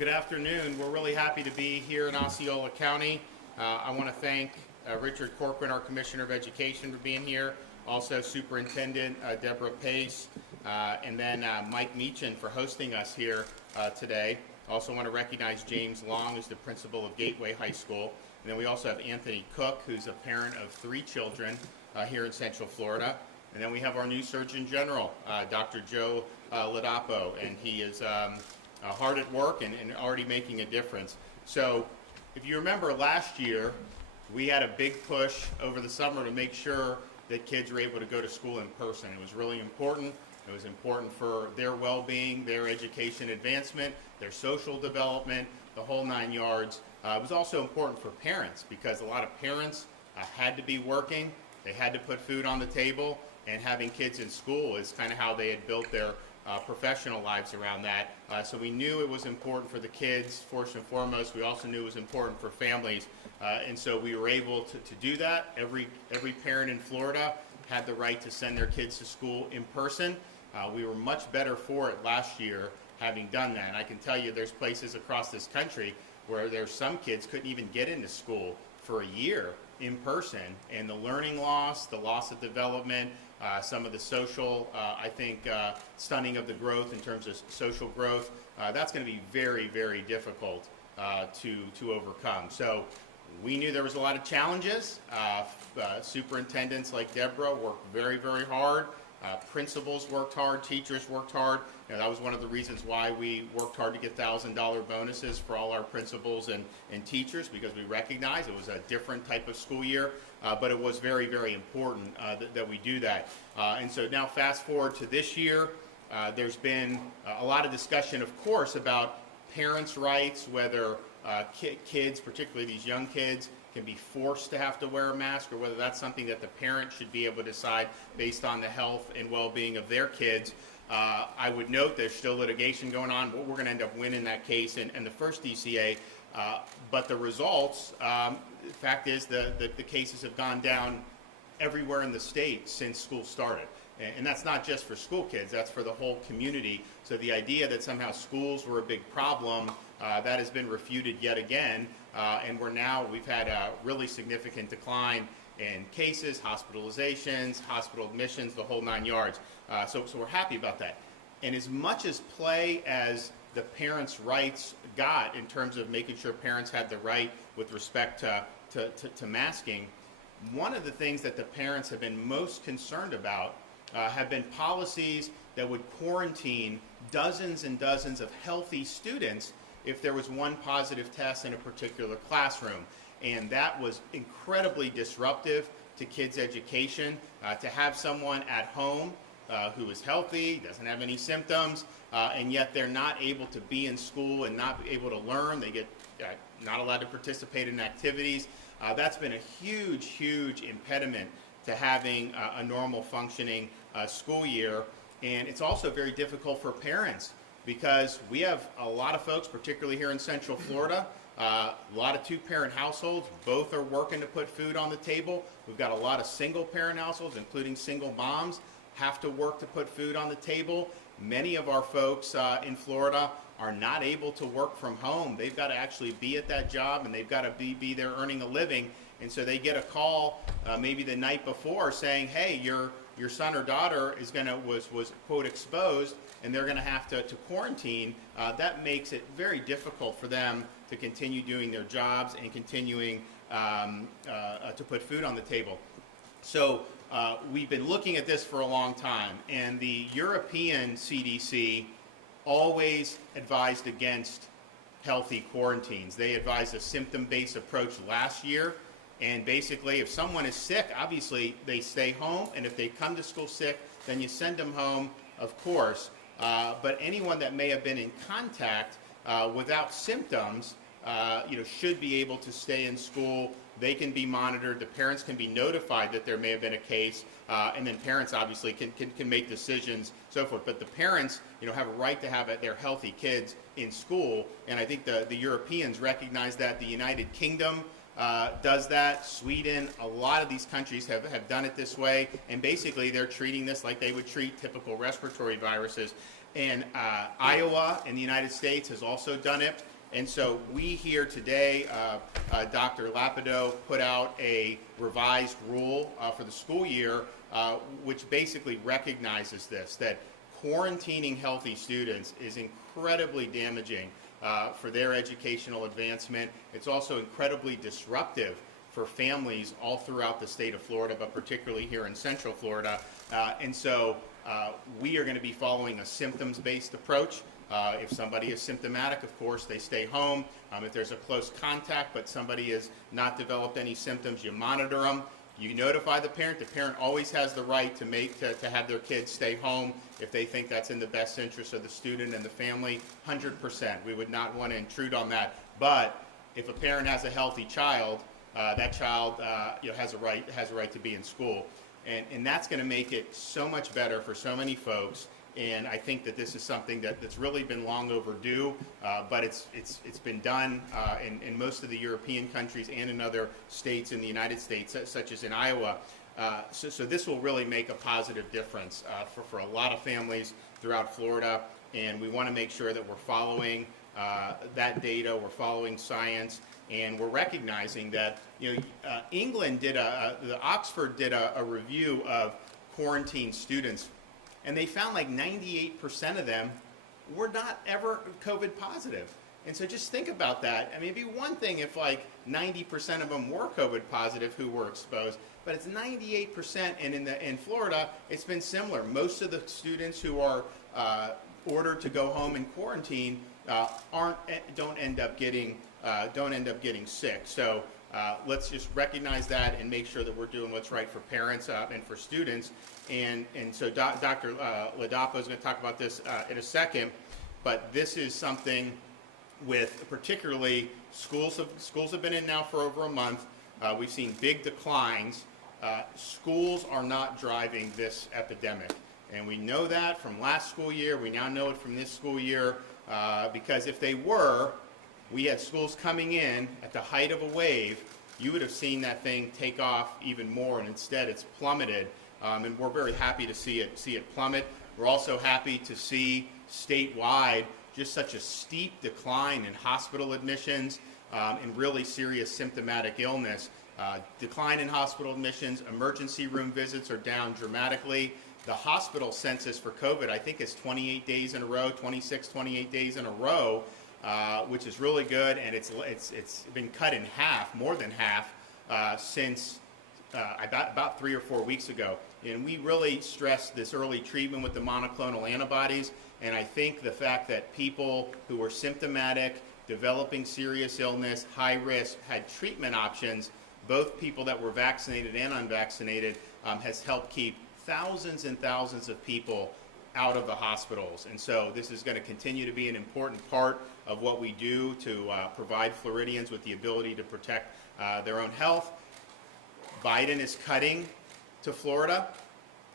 Good afternoon. We're really happy to be here in Osceola County. I want to thank Richard Corcoran, our Commissioner of Education, for being here. Also Superintendent Deborah Pace, and then Mike Meechan for hosting us here today. Also want to recognize James Long, who's the principal of Gateway High School. And then we also have Anthony Cook, who's a parent of 3 children here in Central Florida. And then we have our new Surgeon General, Dr. Joe Ladapo, and he is hard at work and already making a difference. So if you remember last year, we had a big push over the summer to make sure that kids were able to go to school in person. It was really important. It was important for their well-being, their education advancement, their social development, the whole 9 yards. It was also important for parents because a lot of parents had to be working. They had to put food on the table, and having kids in school is kind of how they had built their professional lives around that. So we knew it was important for the kids, first and foremost. We also knew it was important for families. And so we were able to do that. Every parent in Florida had the right to send their kids to school in person. We were much better for it last year having done that. And I can tell you there's places across this country where there's some kids couldn't even get into school for a year in person, and the learning loss, the loss of development, some of the social, stunning of the growth in terms of social growth, that's going to be very, very difficult to overcome. So we knew there was a lot of challenges. Superintendents like Deborah worked very, very hard. Principals worked hard, teachers worked hard. That was one of the reasons why we worked hard to get $1,000 bonuses for all our principals and teachers, because we recognized it was a different type of school year, but it was very, very important that we do that. And so now fast forward to this year, there's been a lot of discussion, of course, about parents' rights, whether kids, particularly these young kids, can be forced to have to wear a mask, or whether that's something that the parent should be able to decide based on the health and well-being of their kids. I would note there's still litigation going on, but we're going to end up winning that case in the first DCA. But the results, the fact is the cases have gone down everywhere in the state since school started. And that's not just for school kids, that's for the whole community. So the idea that somehow schools were a big problem, that has been refuted yet again. And we've had a really significant decline in cases, hospitalizations, hospital admissions, the whole 9 yards. So we're happy about that. And as much as play as the parents' rights got in terms of making sure parents had the right with respect to masking, one of the things that the parents have been most concerned about have been policies that would quarantine dozens and dozens of healthy students if there was one positive test in a particular classroom. And that was incredibly disruptive to kids' education. To have someone at home who is healthy, doesn't have any symptoms, and yet they're not able to be in school and not able to learn, they get not allowed to participate in activities. That's been a huge, huge impediment to having a normal functioning school year. And it's also very difficult for parents, because we have a lot of folks, particularly here in Central Florida, a lot of 2-parent households. Both are working to put food on the table. We've got a lot of single-parent households, including single moms, have to work to put food on the table. Many of our folks in Florida are not able to work from home. They've got to actually be at that job, and they've got to be there earning a living. And so they get a call maybe the night before saying, hey, your son or daughter was quote exposed, and they're going to have to quarantine. That makes it very difficult for them to continue doing their jobs and continuing to put food on the table. So we've been looking at this for a long time, and the European CDC always advised against healthy quarantines. They advised a symptom-based approach last year. And basically, if someone is sick, obviously they stay home, and if they come to school sick, then you send them home, of course. But anyone that may have been in contact without symptoms, should be able to stay in school. They can be monitored. The parents can be notified that there may have been a case, and then parents obviously can make decisions, so forth. But the parents, have a right to have their healthy kids in school, and I think the Europeans recognize that. The United Kingdom does that. Sweden, a lot of these countries have done it this way, and basically they're treating this like they would treat typical respiratory viruses. And Iowa in the United States has also done it. And so we here today, Dr. Lapido put out a revised rule for the school year, which basically recognizes this, that quarantining healthy students is incredibly damaging for their educational advancement. It's also incredibly disruptive for families all throughout the state of Florida, but particularly here in Central Florida. And so we are going to be following a symptoms-based approach. If somebody is symptomatic, of course, they stay home. If there's a close contact, but somebody has not developed any symptoms, you monitor them. You notify the parent. The parent always has the right to have their kids stay home if they think that's in the best interest of the student and the family. 100%. We would not want to intrude on that. But if a parent has a healthy child, that child has a right to be in school, and that's going to make it so much better for so many folks. And I think that this is something that's really been long overdue, but it's been done in most of the European countries and in other states in the United States, such as in Iowa. So this will really make a positive difference for a lot of families throughout Florida, and we want to make sure that we're following that data, we're following science, and we're recognizing that England did Oxford did a review of quarantine students. And they found like 98% of them were not ever COVID positive. And so just think about that. I mean, it'd be one thing if like 90% of them were COVID positive who were exposed, but it's 98%. And in Florida, it's been similar. Most of the students who are ordered to go home and quarantine don't end up getting sick. So let's just recognize that and make sure that we're doing what's right for parents and for students. And so Dr. Ladapo is going to talk about this in a second, but this is something with particularly schools have been in now for over a month. We've seen big declines. Schools are not driving this epidemic, and we know that from last school year. We now know it from this school year because if they were, we had schools coming in at the height of a wave, you would have seen that thing take off even more, and instead it's plummeted. And we're very happy to see it plummet. We're also happy to see statewide just such a steep decline in hospital admissions and really serious symptomatic illness. Decline in hospital admissions, emergency room visits are down dramatically. The hospital census for COVID, I think, is 28 days in a row, 28 days in a row, which is really good, and it's been cut in half, more than half, since about 3 or 4 weeks ago. And we really stressed this early treatment with the monoclonal antibodies, and I think the fact that people who were symptomatic, developing serious illness, high risk, had treatment options, both people that were vaccinated and unvaccinated, has helped keep thousands and thousands of people out of the hospitals. And so this is going to continue to be an important part of what we do to provide Floridians with the ability to protect their own health. Biden is cutting to Florida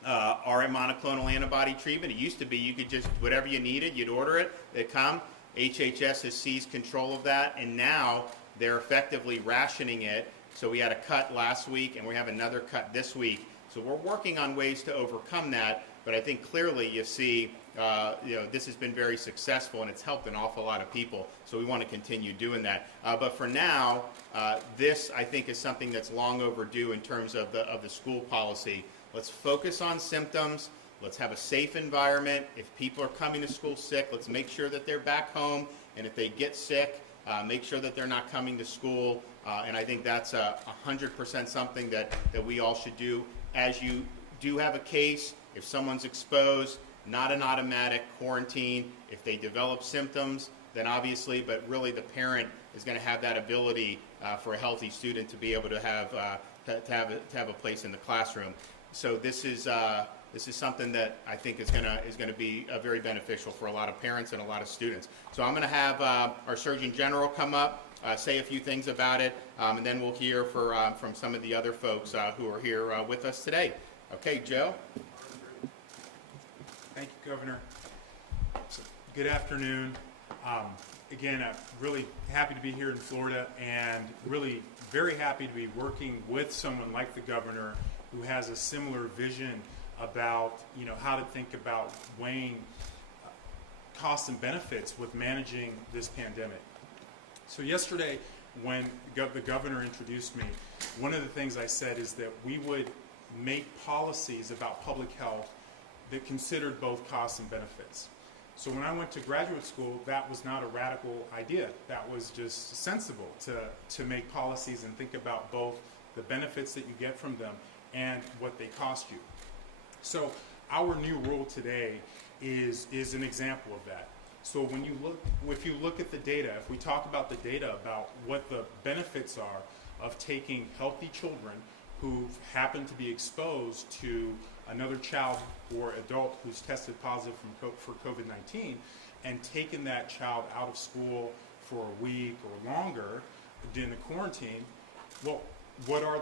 our monoclonal antibody treatment. It used to be you could just, whatever you needed, you'd order it, they'd come. HHS has seized control of that, and now they're effectively rationing it. So we had a cut last week, and we have another cut this week. So we're working on ways to overcome that, but I think clearly you see this has been very successful, and it's helped an awful lot of people. So we want to continue doing that. But for now, this I think is something that's long overdue in terms of the school policy. Let's focus on symptoms. Let's have a safe environment. If people are coming to school sick, let's make sure that they're back home. And if they get sick, make sure that they're not coming to school. And I think that's 100% something that we all should do. As you do have a case, if someone's exposed, not an automatic quarantine. If they develop symptoms, then obviously, but really the parent is going to have that ability for a healthy student to be able to have a place in the classroom. So this is something that I think is going to be very beneficial for a lot of parents and a lot of students. So I'm going to have our Surgeon General come up, say a few things about it, and then we'll hear from some of the other folks who are here with us today. Okay, Joe. Thank you, Governor. So, good afternoon. Again, I'm really happy to be here in Florida and really very happy to be working with someone like the governor who has a similar vision about, how to think about weighing costs and benefits with managing this pandemic. So yesterday, when the governor introduced me, one of the things I said is that we would make policies about public health that considered both costs and benefits. So when I went to graduate school, that was not a radical idea. That was just sensible to make policies and think about both the benefits that you get from them and what they cost you. So our new rule today is an example of that. So if you look at the data, if we talk about the data about what the benefits are of taking healthy children who happen to be exposed to another child or adult who's tested positive for COVID-19 and taken that child out of school for a week or longer in the quarantine, well, what are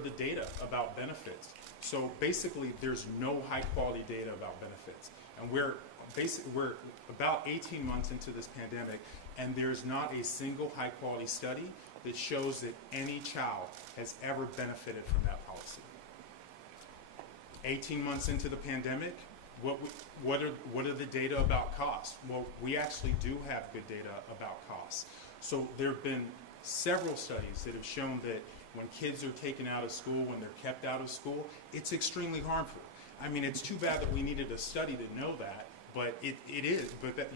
the data about benefits? So basically, there's no high quality data about benefits, and we're about 18 months into this pandemic, and there's not a single high quality study that shows that any child has ever benefited from that policy. 18 months into the pandemic, what are the data about costs? Well, we actually do have good data about costs. So there have been several studies that have shown that when kids are taken out of school, when they're kept out of school, it's extremely harmful. I mean, it's too bad that we needed a study to know that, but it is. But that,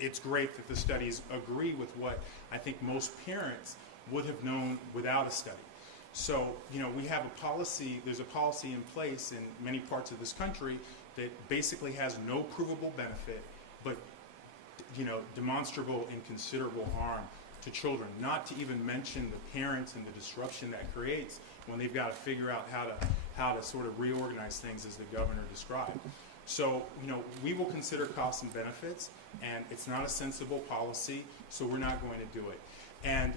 it's great that the studies agree with what I think most parents would have known without a study. So, we have a policy, there's a policy in place in many parts of this country that basically has no provable benefit, but, demonstrable and considerable harm to children, not to even mention the parents and the disruption that creates when they've got to figure out how to sort of reorganize things as the governor described. So, we will consider costs and benefits, and it's not a sensible policy, so we're not going to do it. And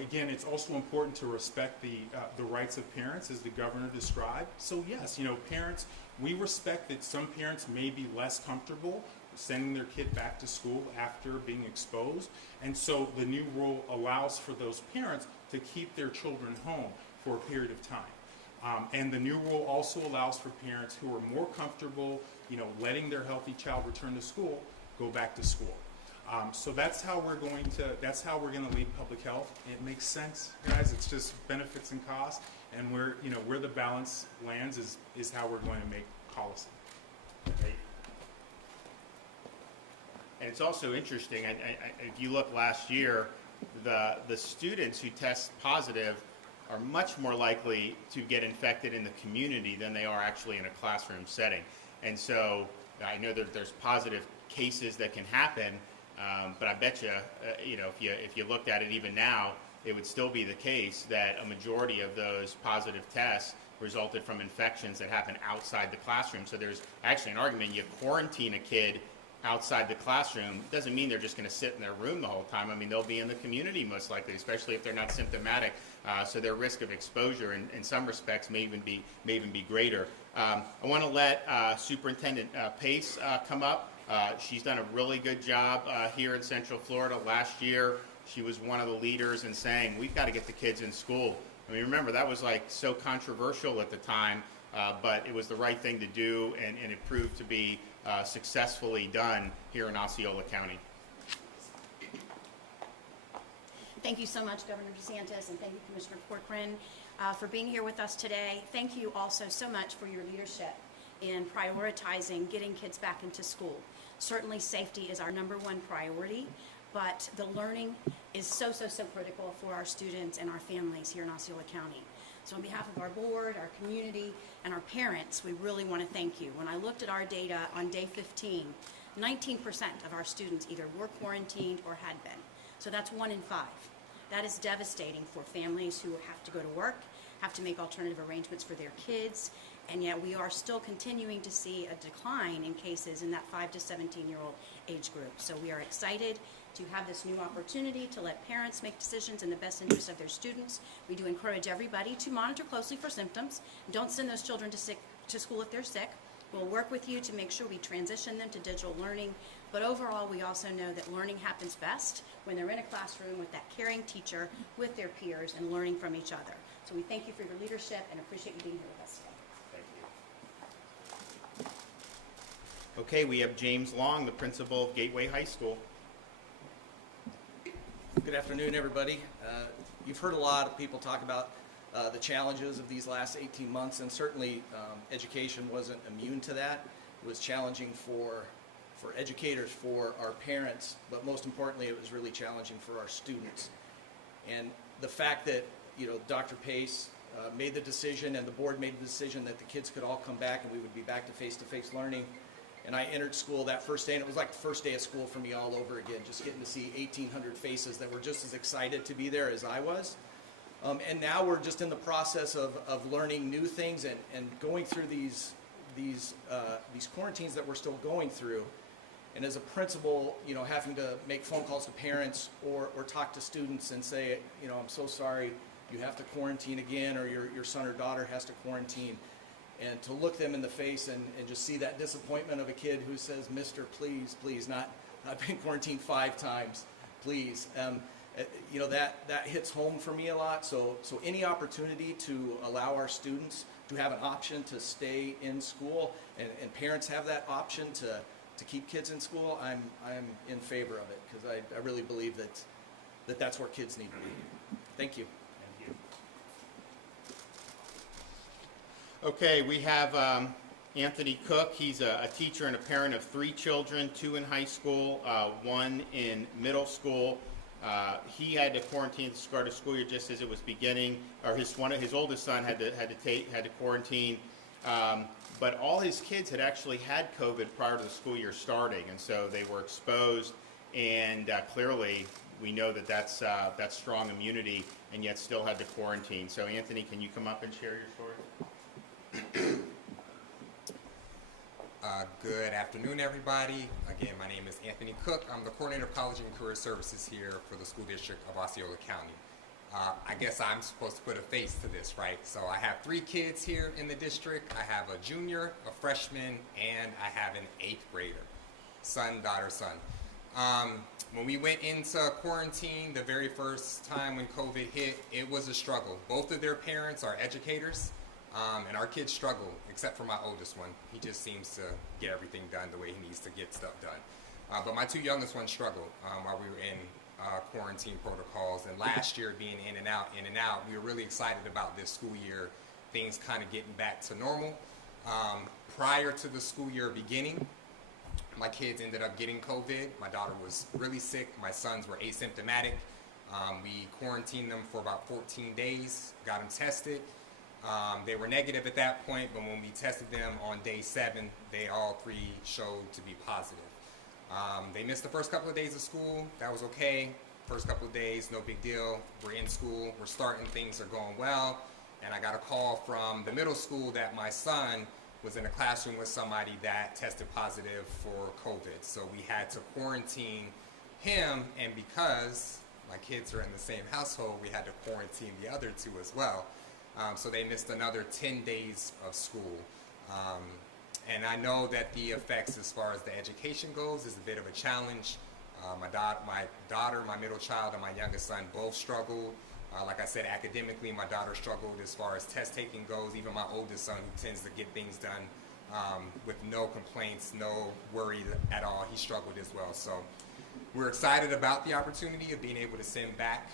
again, it's also important to respect the rights of parents, as the governor described. So yes, parents, we respect that some parents may be less comfortable sending their kid back to school after being exposed. And so the new rule allows for those parents to keep their children home for a period of time. And the new rule also allows for parents who are more comfortable, letting their healthy child return to school, go back to school. So that's how we're going to lead public health. It makes sense, guys. It's just benefits and costs, and where the balance lands is how we're going to make policy. Okay. And it's also interesting. If you look last year, the students who test positive are much more likely to get infected in the community than they are actually in a classroom setting. And so I know that there's positive cases that can happen. But I bet you, if you looked at it even now, it would still be the case that a majority of those positive tests resulted from infections that happen outside the classroom. So there's actually an argument, you quarantine a kid outside the classroom, doesn't mean they're just going to sit in their room the whole time. I mean, they'll be in the community most likely, especially if they're not symptomatic. So their risk of exposure in some respects may even be greater. I want to let Superintendent Pace come up. She's done a really good job here in Central Florida. Last year, she was one of the leaders in saying, we've got to get the kids in school. I mean, remember, that was like so controversial at the time, but it was the right thing to do, and it proved to be successfully done here in Osceola County. Thank you so much, Governor DeSantis, and thank you, Commissioner Corcoran, for being here with us today. Thank you also so much for your leadership in prioritizing getting kids back into school. Certainly safety is our number one priority, but the learning is so critical for our students and our families here in Osceola County. So on behalf of our board, our community, and our parents, we really want to thank you. When I looked at our data on day 15, 19% of our students either were quarantined or had been. So that's 1 in 5. That is devastating for families who have to go to work, have to make alternative arrangements for their kids, and yet we are still continuing to see a decline in cases in that 5 to 17-year-old age group. So we are excited to have this new opportunity to let parents make decisions in the best interest of their students. We do encourage everybody to monitor closely for symptoms. Don't send those children to school if they're sick. We'll work with you to make sure we transition them to digital learning, but overall, we also know that learning happens best when they're in a classroom with that caring teacher, with their peers, and learning from each other. So we thank you for your leadership and appreciate you being here with us today. Thank you. Okay, we have James Long, the principal of Gateway High School. Good afternoon, everybody. You've heard a lot of people talk about the challenges of these last 18 months, and certainly education wasn't immune to that. It was challenging for educators, for our parents, but most importantly, it was really challenging for our students. And the fact that, Dr. Pace made the decision and the board made the decision that the kids could all come back and we would be back to face-to-face learning. And I entered school that first day, and it was like the first day of school for me all over again, just getting to see 1,800 faces that were just as excited to be there as I was. And now we're just in the process of learning new things and going through these quarantines that we're still going through. And as a principal, having to make phone calls to parents or talk to students and say, I'm so sorry, you have to quarantine again, or your son or daughter has to quarantine. And to look them in the face and just see that disappointment of a kid who says, Mister, please, I've been quarantined 5 times, please. That hits home for me a lot. So any opportunity to allow our students to have an option to stay in school and parents have that option to keep kids in school, I'm in favor of it, because I really believe that's where kids need to be. Thank you. Thank you. Okay, we have Anthony Cook. He's a teacher and a parent of 3 children, 2 in high school, 1 in middle school. He had to quarantine at the start of school year just as it was beginning, or his oldest son had to quarantine. But all his kids had actually had COVID prior to the school year starting, and so they were exposed. And clearly, we know that's strong immunity, and yet still had to quarantine. So, Anthony, can you come up and share your story? Good afternoon, everybody. Again, my name is Anthony Cook. I'm the coordinator of college and career services here for the school district of Osceola County. I guess I'm supposed to put a face to this, right? So I have 3 kids here in the district. I have a junior, a freshman, and I have an 8th grader. Son, daughter, son. When we went into quarantine the very first time when COVID hit, it was a struggle. Both of their parents are educators. And our kids struggle, except for my oldest one. He just seems to get everything done the way he needs to get stuff done. But my 2 youngest ones struggled while we were in quarantine protocols. And last year, being in and out, we were really excited about this school year, things kind of getting back to normal. Prior to the school year beginning, my kids ended up getting COVID. My daughter was really sick. My sons were asymptomatic. We quarantined them for about 14 days, got them tested. They were negative at that point, but when we tested them on day 7, they all 3 showed to be positive. They missed the first couple of days of school. That was okay. First couple of days, no big deal. We're in school. We're starting. Things are going well. And I got a call from the middle school that my son was in a classroom with somebody that tested positive for COVID. So we had to quarantine him, and because my kids are in the same household, we had to quarantine the other 2 as well. So they missed another 10 days of school. And I know that the effects as far as the education goes is a bit of a challenge. My daughter, my middle child, and my youngest son both struggled. Like I said, academically, my daughter struggled as far as test taking goes. Even my oldest son, who tends to get things done with no complaints, no worry at all, he struggled as well. So we're excited about the opportunity of being able to send back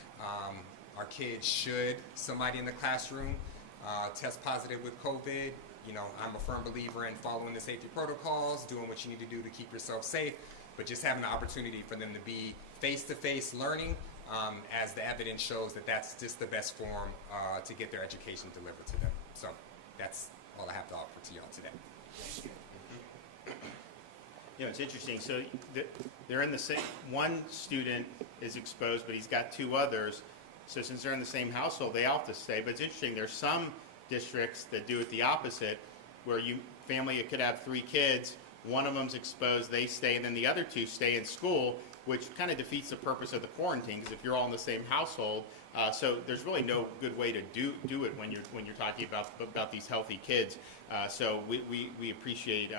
our kids should somebody in the classroom test positive with COVID. I'm a firm believer in following the safety protocols, doing what you need to do to keep yourself safe, but just having the opportunity for them to be face-to-face learning, as the evidence shows that's just the best form to get their education delivered to them. So that's all I have to offer to y'all today. It's interesting. So they're in the same. One student is exposed, but he's got 2 others. So since they're in the same household, they all have to stay. But it's interesting. There's some districts that do it the opposite, where family could have 3 kids. One of them's exposed, they stay, and then the other 2 stay in school. which kind of defeats the purpose of the quarantine, because if you're all in the same household, so there's really no good way to do it when you're talking about these healthy kids. So we appreciate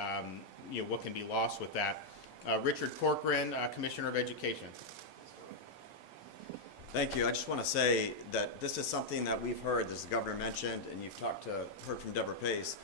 what can be lost with that. Richard Corcoran, Commissioner of Education. Thank you. I just want to say that this is something that we've heard, as the governor mentioned, and you've heard from Deborah Pace.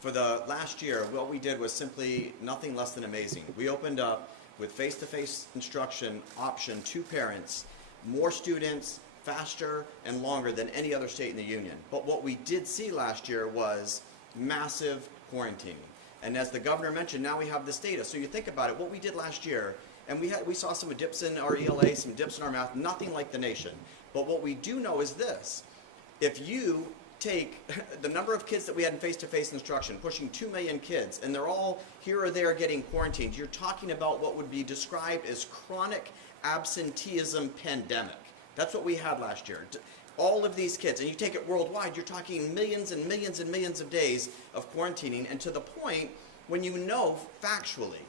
For the last year, what we did was simply nothing less than amazing. We opened up with face-to-face instruction option to parents, more students, faster and longer than any other state in the union. But what we did see last year was massive quarantining. And as the governor mentioned, now we have this data. So you think about it, what we did last year, and we saw some dips in our ELA, some dips in our math, nothing like the nation. But what we do know is this: if you take the number of kids that we had in face-to-face instruction, pushing 2 million kids, and they're all here or there getting quarantined, you're talking about what would be described as chronic absenteeism pandemic. That's what we had last year. All of these kids, and you take it worldwide, you're talking millions and millions and millions of days of quarantining, and to the point when you know factually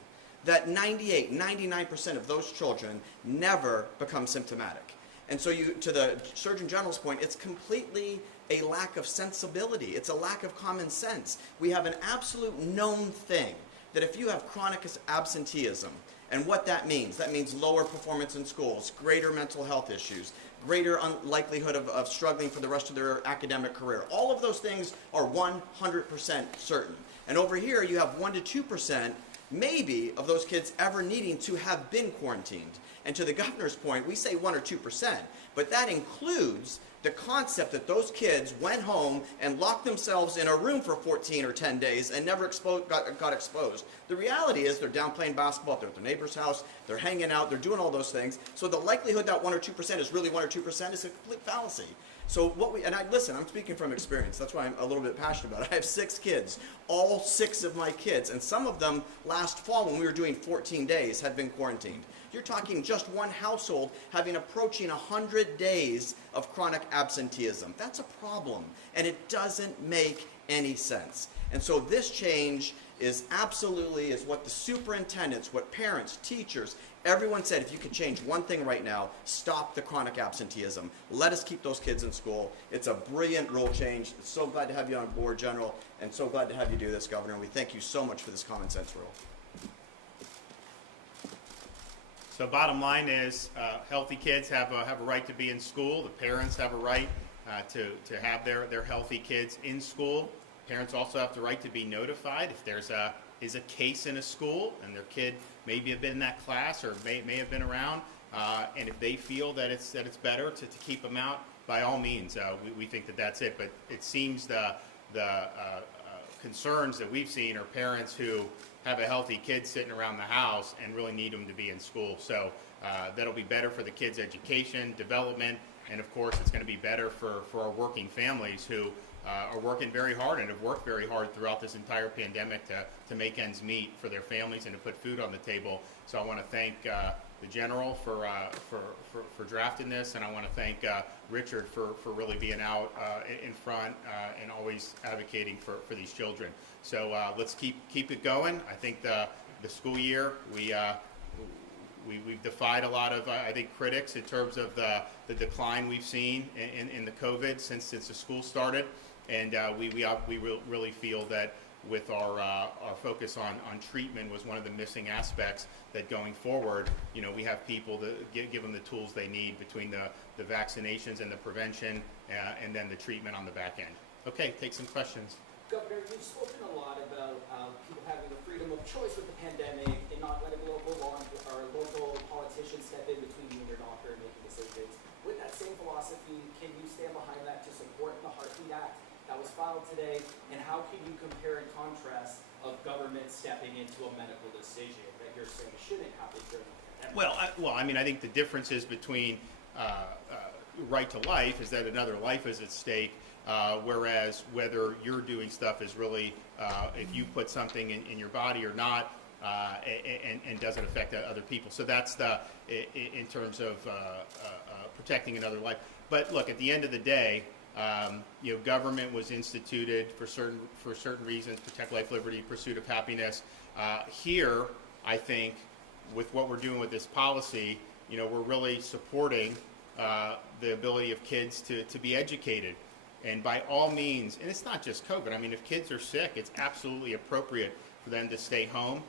that 99% of those children never become symptomatic. And so to the Surgeon General's point, it's completely a lack of sensibility. It's a lack of common sense. We have an absolute known thing that if you have chronic absenteeism, and what that means lower performance in schools, greater mental health issues, greater likelihood of struggling for the rest of their academic career. All of those things are 100% certain. And over here you have 1 to 2% maybe of those kids ever needing to have been quarantined. And to the governor's point, we say 1 or 2%, but that includes the concept that those kids went home and locked themselves in a room for 14 or 10 days and never got exposed. The reality is they're down playing basketball, they're at their neighbor's house, they're hanging out, they're doing all those things. So the likelihood that 1 or 2% is really 1 or 2% is a complete fallacy. So listen, I'm speaking from experience. That's why I'm a little bit passionate about it. I have 6 kids, all 6 of my kids, and some of them last fall when we were doing 14 days had been quarantined. You're talking just one household having approaching 100 days of chronic absenteeism. That's a problem, and it doesn't make any sense. And so this change is what the superintendents, what parents, teachers, everyone said, if you could change one thing right now, stop the chronic absenteeism. Let us keep those kids in school. It's a brilliant rule change. So glad to have you on board, General, and so glad to have you do this, Governor. And we thank you so much for this common sense rule. So bottom line is, healthy kids have a right to be in school. The parents have a right to have their healthy kids in school. Parents also have the right to be notified if there's a case in a school and their kid maybe have been in that class or may have been around, and if they feel that it's better to keep them out, by all means, we think that's it. But it seems the concerns that we've seen are parents who have a healthy kid sitting around the house and really need them to be in school. So that'll be better for the kids' education, development, and of course it's going to be better for our working families who are working very hard and have worked very hard throughout this entire pandemic to make ends meet for their families and to put food on the table. So I want to thank the General for drafting this, and I want to thank Richard for really being out in front and always advocating for these children. So let's keep it going. I think the school year we've defied a lot of I think critics in terms of the decline we've seen in the COVID since the school started, and we really feel that with our focus on treatment was one of the missing aspects, that going forward, we have people to give them the tools they need between the vaccinations and the prevention and then the treatment on the back end. Okay, take some questions. Governor, you've spoken a lot about people having the freedom of choice with the pandemic and not letting local politicians step in between you and your doctor and making decisions. With that same philosophy, can you stand behind that to support the Heartbeat Act that was filed today? And how can you compare and contrast of government stepping into a medical decision that you're saying shouldn't happen during the pandemic? Well, I think the differences between right to life is that another life is at stake. Whereas whether you're doing stuff is really if you put something in your body or not, and doesn't affect other people. So that's in terms of protecting another life. But look, at the end of the day, government was instituted for certain reasons: protect life, liberty, pursuit of happiness. Here, I think with what we're doing with this policy, you know, we're really supporting the ability of kids to be educated. And by all means, and it's not just COVID, I mean, if kids are sick, it's absolutely appropriate for them to stay home.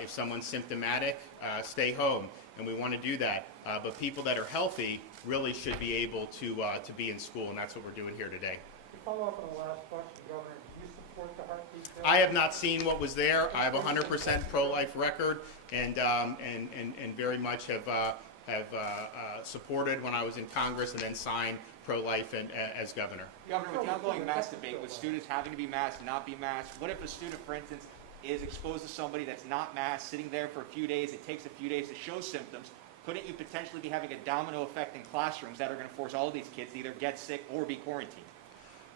If someone's symptomatic, stay home, and we want to do that. But people that are healthy really should be able to be in school, and that's what we're doing here today. To follow up on the last question, Governor, do you support the heartbeat bill? I have not seen what was there. I have a 100% pro-life record, and very much have supported when I was in Congress, and then signed pro-life as governor. Governor, with the ongoing mask debate, with students having to be masked, not be masked, what if a student, for instance, is exposed to somebody that's not masked, sitting there for a few days, it takes a few days to show symptoms? Couldn't you potentially be having a domino effect in classrooms that are going to force all of these kids to either get sick or be quarantined?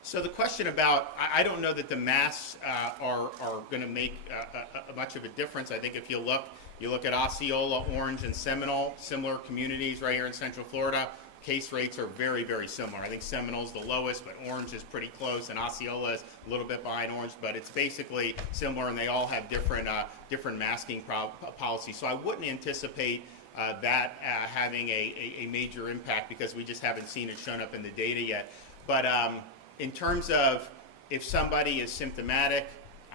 So the question about, I don't know that the masks are going to make much of a difference. I think if you look at Osceola, Orange, and Seminole, similar communities right here in Central Florida, case rates are very, very similar. I think Seminole's the lowest, but Orange is pretty close, and Osceola is a little bit behind Orange, but it's basically similar, and they all have different masking policies. So I wouldn't anticipate that having a major impact, because we just haven't seen it shown up in the data yet. But in terms of if somebody is symptomatic,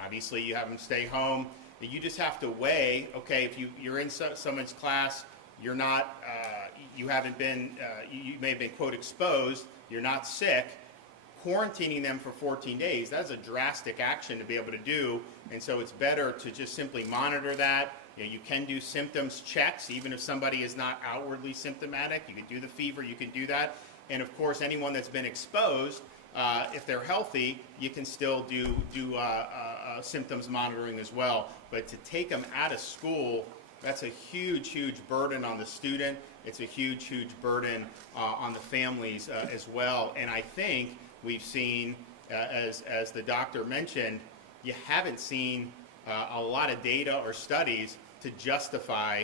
obviously you have them stay home. You just have to weigh, okay, if you're in someone's class, you're not, you haven't been, you may have been, quote, exposed, you're not sick, quarantining them for 14 days, that's a drastic action to be able to do, and so it's better to just simply monitor that. You know, you can do symptoms checks, even if somebody is not outwardly symptomatic. You can do the fever, you can do that. And of course, anyone that's been exposed, if they're healthy, you can still do symptoms monitoring as well. But to take them out of school, that's a huge, huge burden on the student. It's a huge, huge burden on the families as well. And I think we've seen, as the doctor mentioned, you haven't seen a lot of data or studies to justify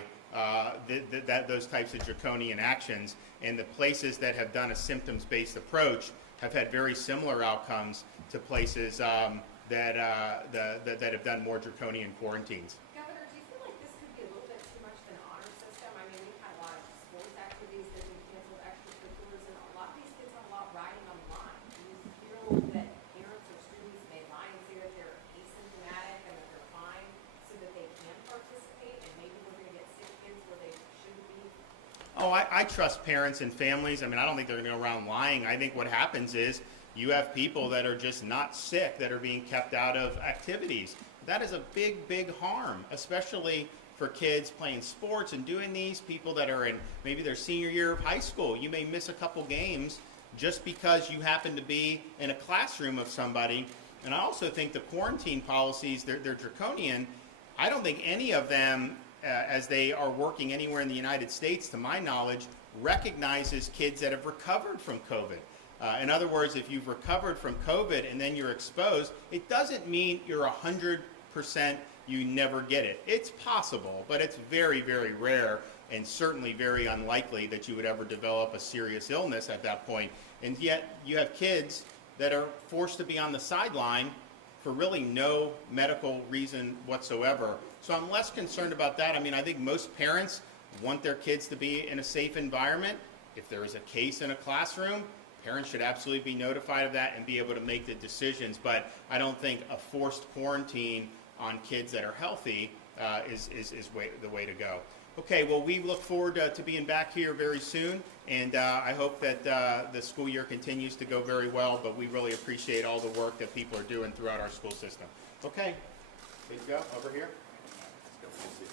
those types of draconian actions. And the places that have done a symptoms-based approach have had very similar outcomes to places that have done more draconian quarantines. Governor, do you feel like this could be a little bit too much of an honor system? I mean, we've had a lot of sports activities that have been canceled, extracurriculars, and a lot of these kids have a lot riding on the line. Do you feel that parents or students may lie and say that they're asymptomatic and that they're fine so that they can participate, and maybe we're going to get sick kids where they shouldn't be? Oh, I trust parents and families. I mean, I don't think they're going to go around lying. I think what happens is you have people that are just not sick that are being kept out of activities. That is a big, big harm, especially for kids playing sports and doing these, people that are in maybe their senior year of high school. You may miss a couple games just because you happen to be in a classroom of somebody. And I also think the quarantine policies, they're draconian. I don't think any of them, as they are working anywhere in the United States, to my knowledge, recognizes kids that have recovered from COVID. In other words, if you've recovered from COVID and then you're exposed, it doesn't mean you're 100% you never get it. It's possible, but it's very, very rare, and certainly very unlikely that you would ever develop a serious illness at that point. And yet you have kids that are forced to be on the sideline for really no medical reason whatsoever. So I'm less concerned about that. I mean, I think most parents want their kids to be in a safe environment. If there is a case in a classroom, parents should absolutely be notified of that and be able to make the decisions. But I don't think a forced quarantine on kids that are healthy is the way to go. Okay, well, we look forward to being back here very soon, and I hope that the school year continues to go very well, but we really appreciate all the work that people are doing throughout our school system. Okay, good to go. Over here. Let's go.